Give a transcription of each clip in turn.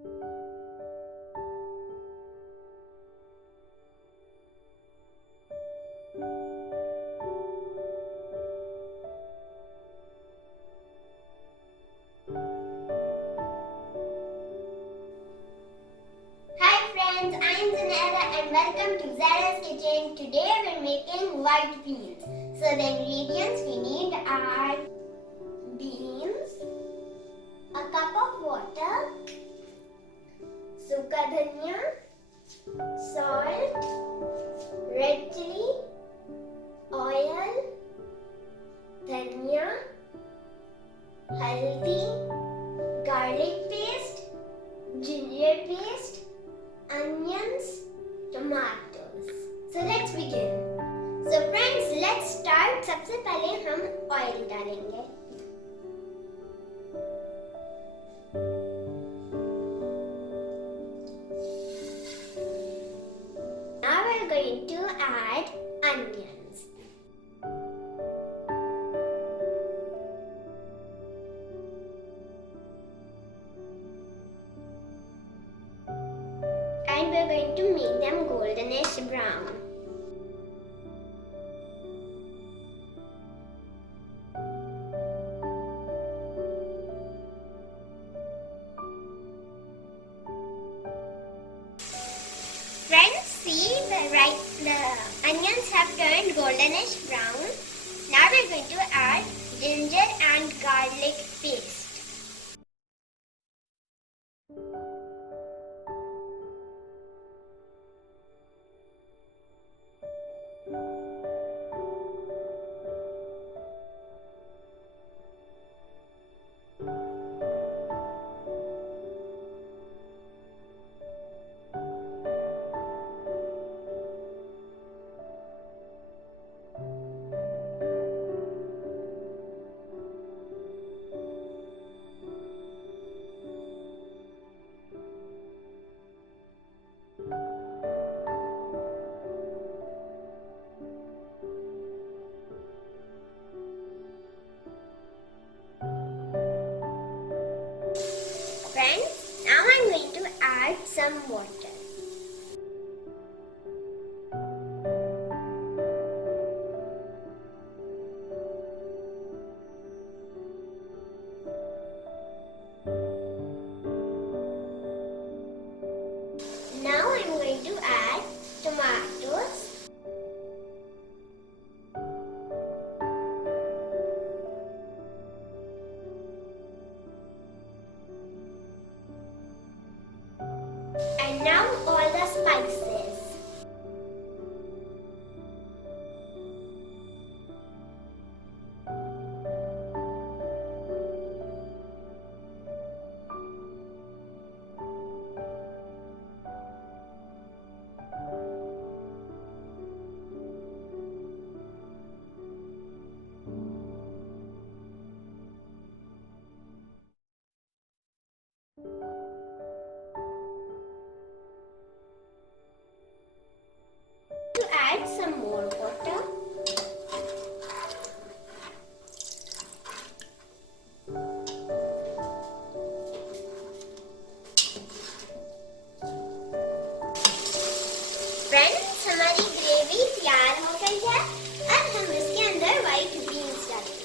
Hi friends, I am Zanera and welcome to Zara's Kitchen. Today we're making white beans. So the ingredients we need are beans, a cup of water, suka dhania, salt, red chili, oil, dhania, haldi, garlic paste, ginger paste, onions, tomatoes. So let's begin. So friends, let's start. सबसे पहले हम oil डालेंगे. Now we're going to add onions. And we're going to make them goldenish brown. Friends, see the onions have turned goldenish brown. Now we're going to add ginger and garlic paste. Friends, now I'm going to add some water. Now I'm going to add tomatoes. And now all the spices. To add some more water. Friends, हमारी gravy तैयार हो गई है. अब हम इसके अंदर white beans डालेंगे.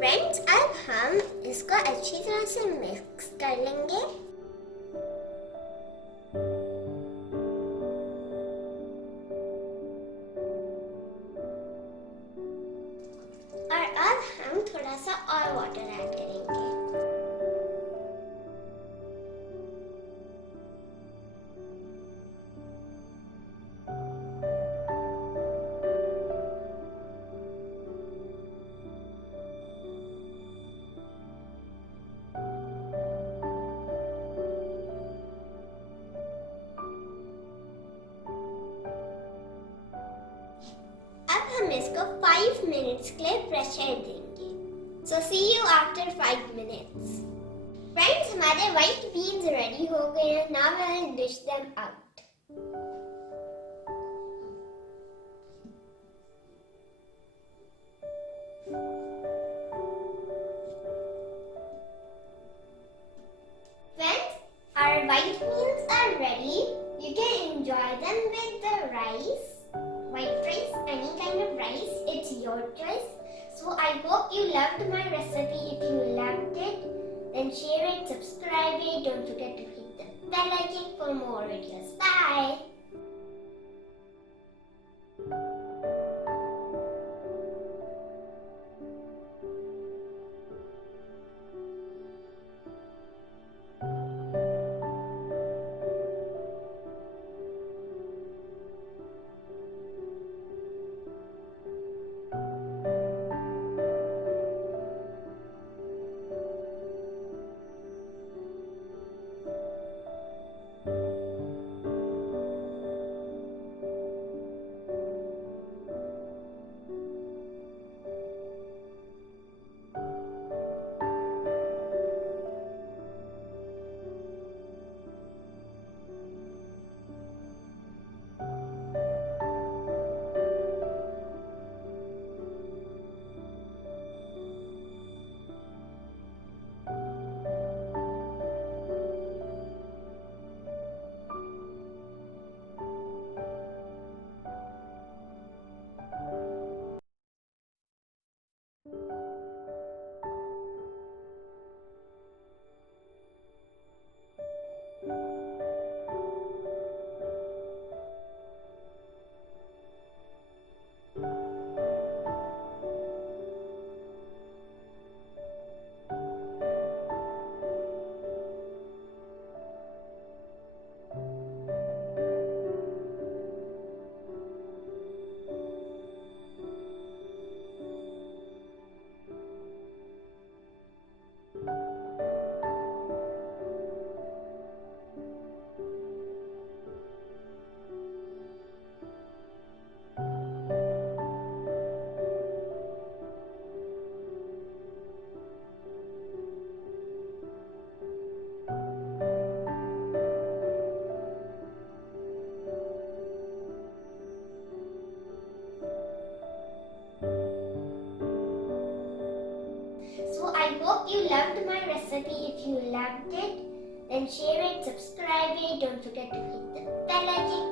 फ्रेंड्स, अब हम इसको अच्छी तरह से मिक्स कर लेंगे. और अब हम थोड़ा सा और वाटर ऐड करेंगे. हम इसको 5 मिनट्स के लिए प्रेशर देंगे. So see you after 5 minutes. Friends, हमारे white beans ready हो गए हैं. Now I will dish them out. Friends, our white beans are ready. You can enjoy them with the rice, white rice, any kind of rice. It's your choice. So I hope you loved my recipe. If you loved it, then share it, subscribe it. Don't forget to hit the bell icon for more videos. Bye. So I hope you loved my recipe. If you loved it, then share it, subscribe it. Don't forget to hit the bell icon